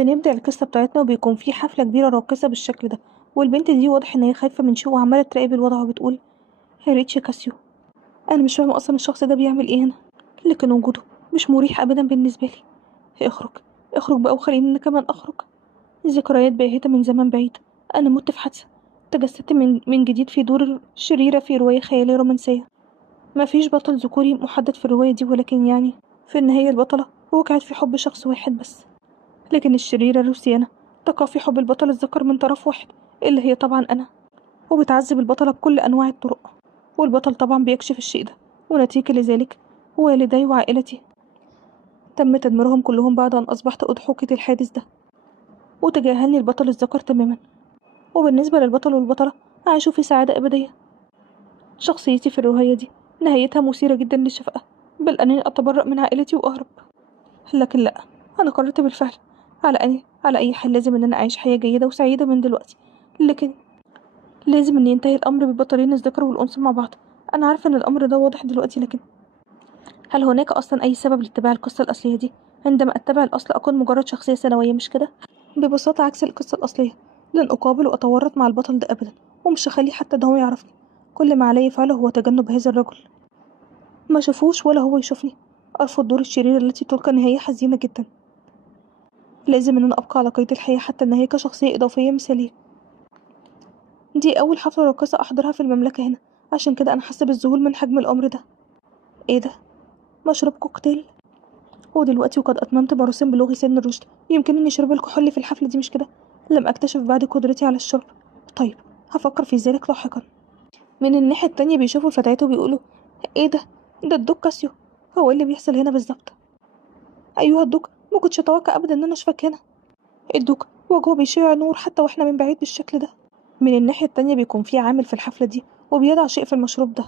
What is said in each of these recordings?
بنبدأ القصة بتاعتنا وبيكون في حفلة كبيرة راقصة بالشكل ده، والبنت دي واضح إن هي خايفة من شيء وعمالة تراقب الوضع وبتقول: يا ريتش كاسيو، أنا مش فاهمة أصلا الشخص ده بيعمل إيه هنا، لكن وجوده مش مريح أبدا بالنسبة لي. اخرج، اخرج بقى وخليني أنا كمان أخرج. ذكريات باهتة من زمان بعيد. أنا مت في حادثة، تجسدت من جديد في دور شريرة في رواية خيالية رومانسية. مفيش بطل ذكوري محدد في الرواية دي، ولكن يعني في النهاية البطلة وقعت في حب شخص واحد بس، لكن الشريرة روسيانا تقع في حب البطل الذكر من طرف واحد، اللي هي طبعا أنا، وبتعذب البطلة بكل أنواع الطرق. والبطل طبعا بيكشف الشيء ده، ونتيجة لذلك والدي وعائلتي تم تدميرهم كلهم بعد أن أصبحت أضحوكة الحادث ده، وتجاهلني البطل الذكر تماما. وبالنسبة للبطل والبطلة عاشوا في سعادة أبدية. شخصيتي في الرواية دي نهايتها مثيرة جدا للشفقة، بل أنني أتبرأ من عائلتي وأهرب. لكن لأ، أنا قررت بالفعل على أي حال لازم إن أنا أعيش حياة جيدة وسعيدة من دلوقتي، لكن لازم إن ينتهي الأمر بالبطلين الذكر والأنثى مع بعض. أنا عارفة إن الأمر ده واضح دلوقتي، لكن هل هناك أصلا أي سبب لاتباع القصة الأصلية دي؟ عندما أتبع الأصل أكون مجرد شخصية ثانوية، مش كده؟ ببساطة عكس القصة الأصلية. لن أقابل وأتورط مع البطل ده أبدا، ومش هخليه حتى ده هو يعرفني. كل ما علي فعله هو تجنب هذا الرجل، ما شافوش ولا هو يشوفني. أرفض دور الشريرة التي تلقى نهاية حزينة جدا. لازم إن أنا أبقى على قيد الحياة حتى النهاية كشخصية إضافية مثالية. دي أول حفلة راقصة أحضرها في المملكة هنا، عشان كده أنا حاسة بالذهول من حجم الأمر ده. إيه ده؟ مشروب كوكتيل؟ ودلوقتي وقد أتممت مراسم بلوغ سن الرشد يمكنني شرب الكحول في الحفلة دي، مش كده؟ لم أكتشف بعد قدرتي على الشرب. طيب، هفكر في ذلك لاحقا. من الناحية التانية بيشوفوا الفتيات وبيقولوا: إيه ده؟ ده الدوق كاسيو. هو إيه اللي بيحصل هنا بالظبط؟ أيها الدوق، ما كنتش أتوقع أبدا إن أنا أشوفك هنا. الدوق وجهه بيشع نور حتى واحنا من بعيد بالشكل ده. من الناحية التانية بيكون في عامل في الحفلة دي وبيضع شيء في المشروب ده.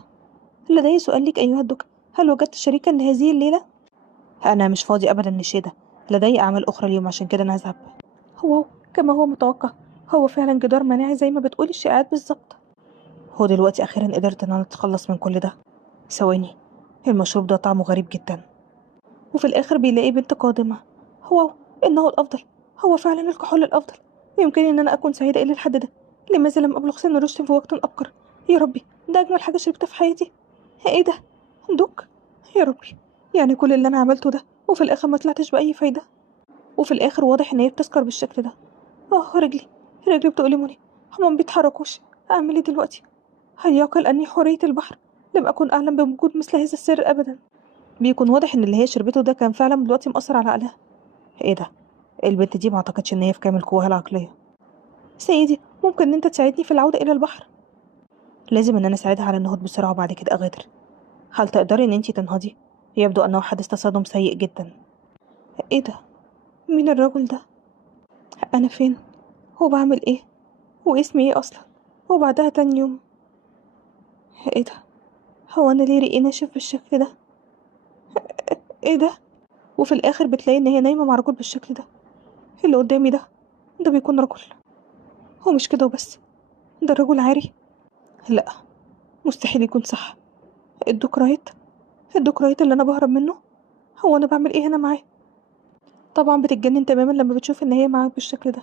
لدي سؤال لك أيها الدكتور، هل وجدت شريكا لهذه الليلة؟ أنا مش فاضي أبدا للشيء ده، لدي أعمال أخرى اليوم، عشان كده أنا هذهب. هو كما هو متوقع، هو فعلا جدار مناعي زي ما بتقولي الشائعات بالظبط. هو دلوقتي أخيرا قدرت إن أنا أتخلص من كل ده. ثواني، المشروب ده طعمه غريب جدا. وفي الآخر بيلاقي بنت قادمة. هو إنه الأفضل، هو فعلا الكحول الأفضل. يمكنني إن أنا أكون سعيدة إلى الحد ده. لماذا لم أبلغ سن الرشد في وقت أبكر؟ يا ربي، ده أجمل حاجة شربتها في حياتي. إيه ده؟ دوك؟ يا ربي، يعني كل اللي أنا عملته ده وفي الآخر ما طلعتش بأي فايدة. وفي الآخر واضح إن هي بتسكر بالشكل ده. رجلي بتؤلمني، هما ما بيتحركوش. أعمل إيه دلوقتي؟ هل يعقل أني حورية البحر لم أكن أعلم بوجود مثل هذا السر أبدا؟ بيكون واضح إن اللي هي شربته ده كان فعلا دلوقتي مأثر على عقلها. ايه ده؟ البنت دي ما اعتقدش ان هي في كامل قواها العقليه. سيدي، ممكن ان انت تساعدني في العوده الى البحر؟ لازم ان انا اساعدها على النهوض بسرعه وبعد كده اغادر. هل تقدري ان انت تنهضي؟ يبدو انه حدث تصادم سيء جدا. ايه ده؟ مين الرجل ده؟ انا فين؟ هو بعمل ايه؟ واسمي ايه اصلا؟ وبعدها تاني يوم، ايه ده؟ هو انا ليه ريقي ناشف بالشكل ده؟ ايه ده؟ وفي الاخر بتلاقي ان هي نايمه مع رجل بالشكل ده. اللي قدامي ده بيكون رجل. هو مش كده وبس، ده الرجل عاري. لا، مستحيل يكون صح. الدكرايت، الدكرايت اللي انا بهرب منه. هو انا بعمل ايه هنا معاه؟ طبعا بتتجنن تماما لما بتشوف ان هي معاه بالشكل ده،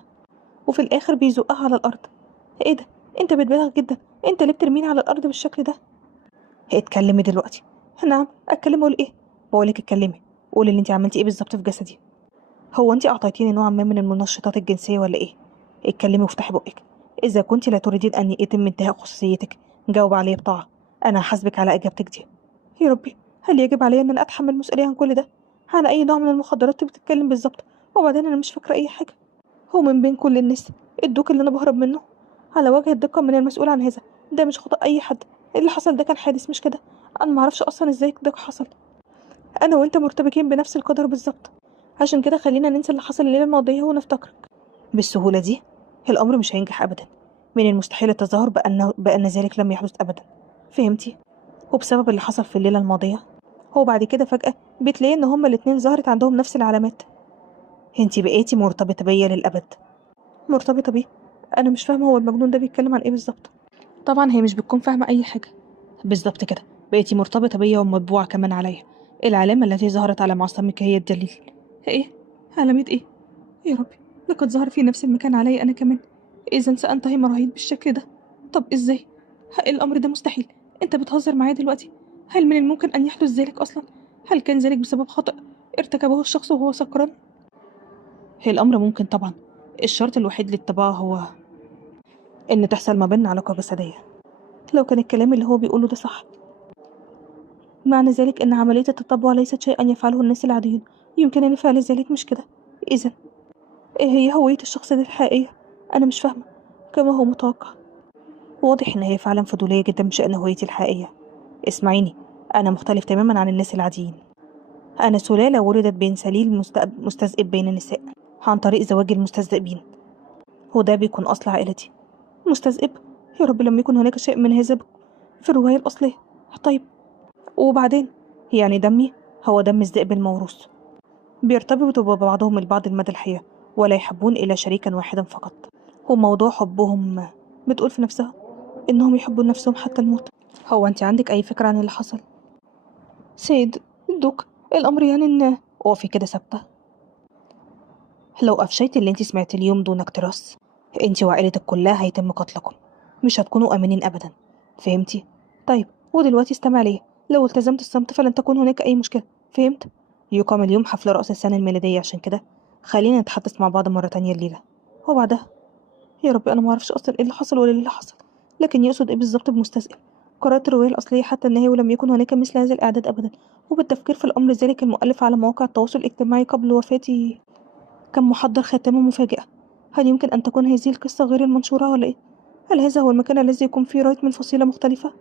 وفي الاخر بيزقها على الارض. ايه ده؟ انت بتبالغ جدا، انت ليه بترميني على الارض بالشكل ده؟ اتكلمي دلوقتي. نعم، اتكلم اقول ايه؟ بقولك اتكلمي، قولي اللي انت عملتي ايه بالظبط في جسدي. هو انت اعطيتيني نوع ما من المنشطات الجنسيه ولا ايه؟ اتكلمي وافتحي بقك. اذا كنت لا تريدين ان يتم انتهاء خصوصيتك جاوب علي بطاعه. انا هحاسبك على اجابتك دي. يا ربي، هل يجب علي ان انا اتحمل المسؤوليه عن كل ده؟ عن اي نوع من المخدرات بتتكلم بالظبط؟ وبعدين انا مش فاكره اي حاجه. هو من بين كل الناس الدوك اللي انا بهرب منه؟ على وجه الدقه من المسؤول عن هذا، ده مش خطأ اي حد. اللي حصل ده كان حادث، مش كده؟ انا معرفش اصلا ازاي ده حصل. انا وانت مرتبكين بنفس القدر بالظبط، عشان كده خلينا ننسى اللي حصل الليله الماضيه ونفتكر. بالسهوله دي الامر مش هينجح ابدا. من المستحيل التظاهر بان ذلك لم يحدث ابدا. فهمتي؟ وبسبب اللي حصل في الليله الماضيه، هو بعد كده فجاه بتلاقي ان هما الاتنين ظهرت عندهم نفس العلامات. انتي بقيتي مرتبطه بيا للابد. مرتبطه بيه؟ انا مش فاهمه هو المجنون ده بيتكلم عن ايه بالظبط. طبعا هي مش بتكون فاهمه اي حاجه. بالظبط كده، بقيتي مرتبطه بيا ومطبوعه كمان عليا. العلامه التي ظهرت على معصمك هي الدليل. ايه؟ علامه ايه؟ يا ربي، لقد ظهر في نفس المكان علي أنا كمان. إذا سأنتهي مراهيد بالشكل ده؟ طب إزاي؟ الأمر ده مستحيل. أنت بتهزر معايا دلوقتي؟ هل من الممكن أن يحدث ذلك أصلا؟ هل كان ذلك بسبب خطأ ارتكبه الشخص وهو سكران؟ الأمر ممكن طبعا. الشرط الوحيد للطباعة هو إن تحصل ما بيننا علاقة جسدية. لو كان الكلام اللي هو بيقوله ده صح، معنى ذلك أن عملية التطبع ليست شيئا يفعله الناس العاديون. يمكنني فعل ذلك، مش كده؟ إذا إيه هي هوية الشخص ده الحقيقية؟ أنا مش فاهمة. كما هو متوقع، واضح إن هي فعلا فضولية جدا بشأن هويتي الحقيقية. اسمعيني، أنا مختلف تماما عن الناس العاديين. أنا سلالة ولدت بين سليل مستذئب بين النساء عن طريق زواج المستذئبين، وده بيكون أصل عائلتي. مستذئب؟ يا رب لم يكن هناك شيء من هذا في الرواية الأصلية. طيب وبعدين؟ يعني دمي هو دم الذئب الموروث. بيرتبطوا ببعضهم البعض المدى الحياة، ولا يحبون إلا شريكا واحدا فقط. وموضوع حبهم، بتقول في نفسها إنهم يحبون نفسهم حتى الموت. هو أنت عندك أي فكرة عن اللي حصل؟ سيد الدوق، الأمر يعني إن وفي كده ثابتة. لو أفشيت اللي أنت سمعت اليوم دون اكتراث، أنت وعائلتك كلها هيتم قتلكم. مش هتكونوا آمنين أبدا، فهمتي؟ طيب ودلوقتي استمع لي. لو التزمت الصمت فلن تكون هناك أي مشكلة، فهمت؟ يقام اليوم حفل رأس السنة الميلادية، عشان كده خلينا نتحدث مع بعض مرة تانية الليلة. وبعدها، يا ربي أنا معرفش أصلا إيه اللي حصل ولا ليه اللي حصل. لكن يقصد إيه بالظبط بمستذئب؟ قرأت الرواية الأصلية حتى النهاية، ولم يكن هناك مثل هذا الإعداد أبدا. وبالتفكير في الأمر، ذلك المؤلف على مواقع التواصل الاجتماعي قبل وفاتي كان محضر خاتمة مفاجئة. هل يمكن أن تكون هذه القصة غير المنشورة ولا إيه؟ هل هذا هو المكان الذي يكون فيه رايت من فصيلة مختلفة؟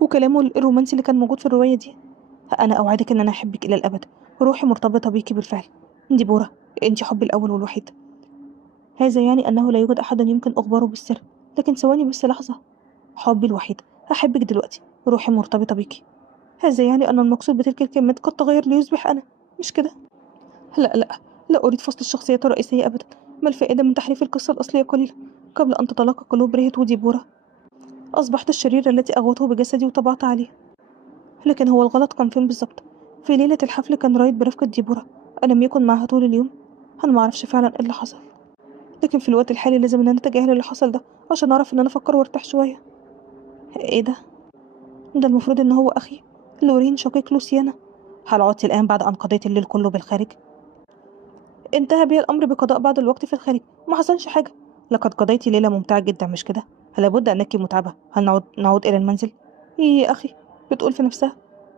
وكلامه الرومانسي اللي كان موجود في الرواية دي. أنا أوعدك أن أنا أحبك إلى الأبد. روحي مرتبطة بيكي بالفعل. ديبورا، أنت حبي الأول والوحيد. هذا يعني أنه لا يوجد أحد يمكن إخباره بالسر. لكن ثواني بس، لحظة. حبي الوحيد، أحبك دلوقتي، روحي مرتبطة بيكي. هذا يعني أن المقصود بتلك الكلمات قد تغير ليصبح أنا، مش كده؟ لا لا، لا أريد فصل الشخصيات الرئيسية أبدا. ما الفائدة من تحريف القصة الأصلية قليلا قبل أن تتلاقى قلوب ريهت وديبورا؟ أصبحت الشريرة التي أغوته بجسدي وطبعت عليه. لكن هو الغلط كان فين بالظبط؟ في ليلة الحفل كان رايد برفقة ديبورا، ألم يكن معها طول اليوم؟ أنا معرفش فعلا إيه اللي حصل، لكن في الوقت الحالي لازم إن أنا أتجاهل اللي حصل ده عشان أعرف إن أنا أفكر وأرتاح شوية. إيه ده؟ ده المفروض إن هو أخي لورين شقيق لوسيانا. هل عدت الآن بعد أن قضيت الليل كله بالخارج؟ انتهى بي الأمر بقضاء بعض الوقت في الخارج. ما حصلش حاجة. لقد قضيت ليلة ممتعة جدا، مش كده؟ لابد أنك متعبة. هل نعود إلى المنزل؟ إيه يا أخي، بتقول في نفسها.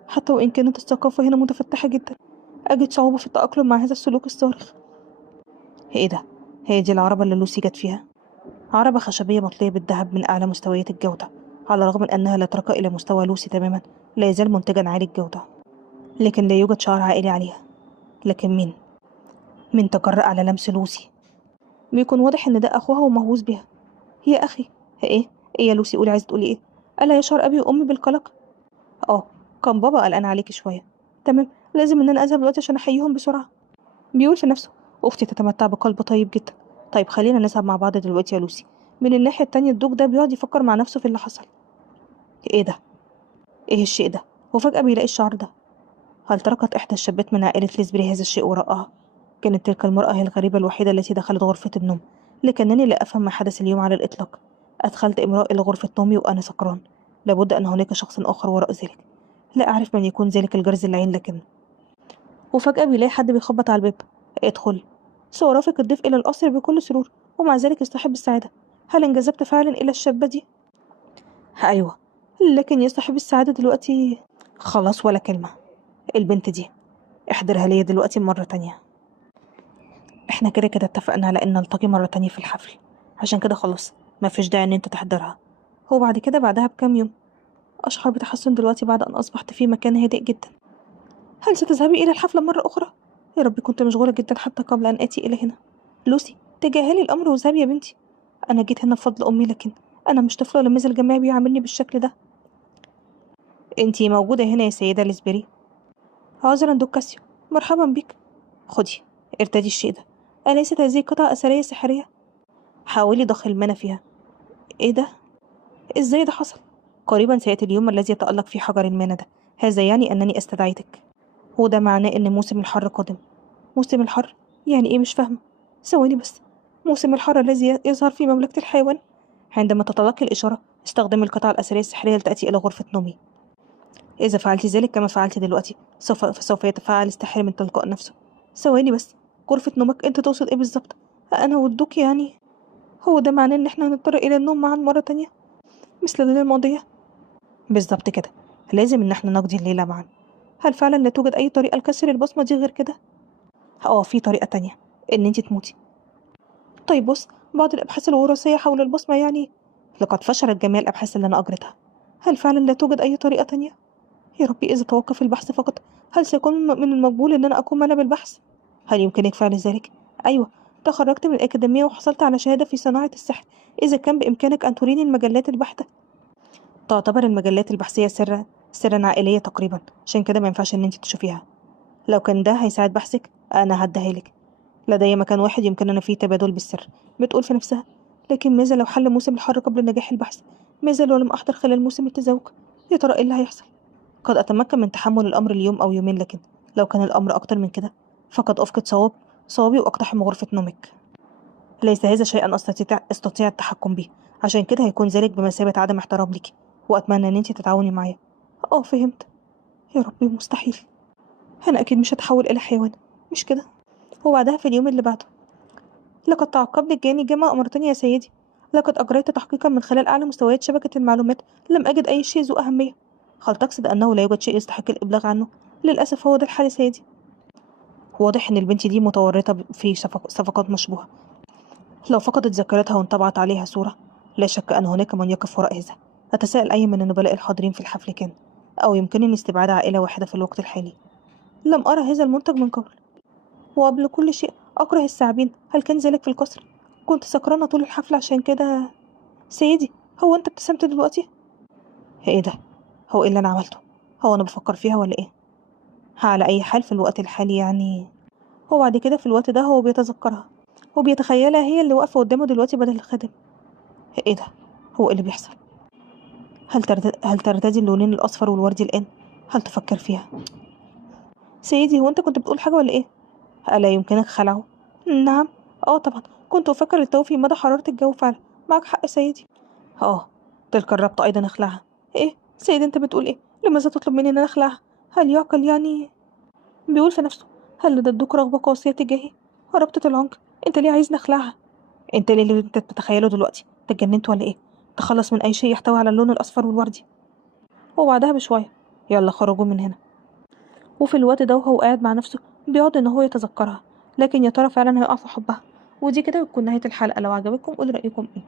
حتى وإن كانت الثقافة هنا متفتحة جدا، أجد صعوبة في التأقلم مع هذا السلوك الصارخ. إيه ده؟ هي دي العربة اللي لوسي جت فيها؟ عربة خشبية مطلية بالذهب من أعلى مستويات الجودة. على الرغم من أنها لا ترقى إلى مستوى لوسي تماما، لا يزال منتجا عالي الجودة. لكن لا يوجد شعر عائلي عليها. لكن مين تجرأ على لمس لوسي؟ بيكون واضح إن ده أخوها ومهووس بيها. يا أخي، إيه؟ إيه يا لوسي، قولي عايزة تقولي إيه؟ ألا يشعر أبي وأمي بالقلق؟ كان بابا قلقان عليكي شوية. تمام، لازم إن أنا أذهب دلوقتي عشان أحييهم بسرعة. بيقول في نفسه، أختي تتمتع بقلب طيب جدا. طيب خلينا نذهب مع بعض دلوقتي يا لوسي. من الناحية التانية الدوق ده بيقعد يفكر مع نفسه في اللي حصل. إيه ده؟ إيه الشيء ده؟ وفجأة بيلاقي الشعر ده. هل تركت إحدى الشابات من عائلة ليزبري هذا الشيء وراءها؟ كانت تلك المرأة هي الغريبة الوحيدة التي دخلت غرفة النوم، لكنني لا أفهم ما حدث اليوم على الإطلاق. أدخلت امرأة إلى غرفة نومي وأنا سكران. لابد أن هناك شخص آخر وراء ذلك. لا أعرف من يكون ذلك الجرز اللعين، لكن وفجأة بيلاقي حد بيخبط على الباب. ادخل. سأرافق الضيف إلى القصر بكل سرور، ومع ذلك يستحب السعادة. هل انجذبت فعلا إلى الشابة دي؟ أيوة، لكن يا صاحب السعادة دلوقتي خلاص ولا كلمة. البنت دي احضرها ليا دلوقتي مرة تانية. احنا كده كده اتفقنا على ان نلتقي مرة تانية في الحفل، عشان كده خلاص مفيش داعي ان انت تحضرها. هو بعد كده بعدها بكام يوم أشعر بتحسن دلوقتي بعد أن أصبحت في مكان هادئ جدا. هل ستذهبي إلى الحفلة مرة أخرى؟ يا ربي كنت مشغولة جدا حتى قبل أن آتي إلى هنا. لوسي، تجاهلي الأمر وذهبي يا بنتي. أنا جيت هنا بفضل أمي، لكن أنا مش طفلة لما الجميع بيعاملني بالشكل ده. انتي موجودة هنا يا سيدة ليزبري؟ عذرا دوكاسيو، مرحبا بك. خدي، ارتدي الشيء ده. أليست هذه قطعة أثرية سحرية؟ حاولي ضخ المنى فيها. ايه ده؟ ازاي ده حصل؟ قريبا سيأتي اليوم الذي يتألق فيه حجر المنى ده. هذا يعني أنني استدعيتك، وده معناه إن موسم الحر قادم. موسم الحر؟ يعني ايه؟ مش فاهمة. ثواني بس، موسم الحر الذي يظهر في مملكة الحيوان. عندما تتلقي الإشارة استخدمي القطعة الأثرية السحرية لتأتي إلى غرفة نومي. إذا فعلت ذلك كما فعلت دلوقتي فسوف يتفاعل السحر من تلقاء نفسه. ثواني بس، غرفة نومك أنت تقصد إيه بالظبط؟ أنا ودوك يعني؟ هو ده معناه إن إحنا هنضطر إلى النوم معا مرة تانية مثل الليلة الماضية؟ بالظبط كده، لازم إن إحنا نقضي الليلة معا. هل فعلا لا توجد أي طريقة لكسر البصمة دي غير كده؟ في طريقة تانية، إن أنت تموتي. طيب بص، بعض الأبحاث الوراثية حول البصمة يعني لقد فشلت جميع الأبحاث اللي أنا أجرتها. هل فعلا لا توجد أي طريقة تانية؟ يا ربي إذا توقف البحث فقط، هل سيكون من المقبول إن أنا أقوم أنا بالبحث؟ هل يمكنك فعل ذلك؟ أيوة، تخرجت من الأكاديمية وحصلت على شهادة في صناعة السحر. إذا كان بإمكانك أن تريني المجلات البحثة. تعتبر المجلات البحثية سرا عائلية تقريبا، عشان كده ما ينفعش إن أنت تشوفيها. لو كان ده هيساعد بحثك أنا هديها لك. لدي مكان واحد يمكننا فيه تبادل بالسر. بتقول في نفسها، لكن ماذا لو حل موسم الحر قبل نجاح البحث؟ ماذا لو لم أحضر خلال موسم التزاوج؟ يا ترى إيه اللي هيحصل؟ قد أتمكن من تحمل الأمر ليوم أو يومين، لكن لو كان الأمر أكتر من كده فقد أفقد صوابي وأقتحم غرفة نومك. ليس هذا شيئا أستطيع التحكم به، عشان كده هيكون ذلك بمثابة عدم احترام ليكي، وأتمنى إن انتي تتعاوني معايا. فهمت. يا ربي مستحيل، أنا أكيد مش هتحول إلى حيوان، مش كده؟ وبعدها في اليوم اللي بعده، لقد تعقبني الجاني كما أمرتني يا سيدي. لقد أجريت تحقيقا من خلال أعلى مستويات شبكة المعلومات، لم أجد أي شيء ذو أهمية. هل تقصد أنه لا يوجد شيء يستحق الإبلاغ عنه؟ للأسف هو ده الحال يا سيدي. واضح إن البنت دي متورطة في صفقات مشبوهة. لو فقدت ذاكرتها وانطبعت عليها صورة، لا شك أن هناك من يقف وراء هذا. أتساءل أي من النبلاء الحاضرين في الحفل كان، أو يمكنني استبعاد عائلة واحدة في الوقت الحالي. لم أرى هذا المنتج من قبل. وقبل كل شيء أكره الثعابين. هل كان ذلك في القصر؟ كنت سكرانة طول الحفل عشان كده. سيدي، هو أنت ابتسمت دلوقتي؟ إيه ده؟ هو إيه اللي أنا عملته؟ هو أنا بفكر فيها ولا إيه؟ على أي حال في الوقت الحالي يعني. هو بعد كده في الوقت ده هو بيتذكرها وبيتخيلها هي اللي واقفة قدامه دلوقتي بدل الخادم. إيه ده؟ هو إيه اللي بيحصل؟ هل ترتدي اللونين الأصفر والوردي الآن؟ هل تفكر فيها؟ سيدي، هو أنت كنت بتقول حاجة ولا إيه؟ ألا يمكنك خلعه؟ نعم. طبعا، كنت أفكر للتو مدى حرارة الجو فعلا. معك حق سيدي. آه تلك الربطة أيضا اخلعها. إيه؟ سيدي أنت بتقول إيه؟ لماذا تطلب مني أن أنا أخلعها؟ هل يعقل يعني؟ بيقول في نفسه، هل لديك رغبة قاسية تجاهي؟ ربطة العنق، أنت ليه عايزني أخلعها؟ أنت ليه اللي أنت بتتخيله دلوقتي؟ اتجننت ولا إيه؟ تخلص من أي شيء يحتوي على اللون الأصفر والوردي. وبعدها بشوية، يلا خرجوا من هنا. وفي الوقت ده وهو قاعد مع نفسه بيقعد إن هو يتذكرها، لكن يا ترى فعلا هيقع في حبها؟ ودي كده بتكون نهاية الحلقة. لو عجبتكم قولوا رأيكم إيه.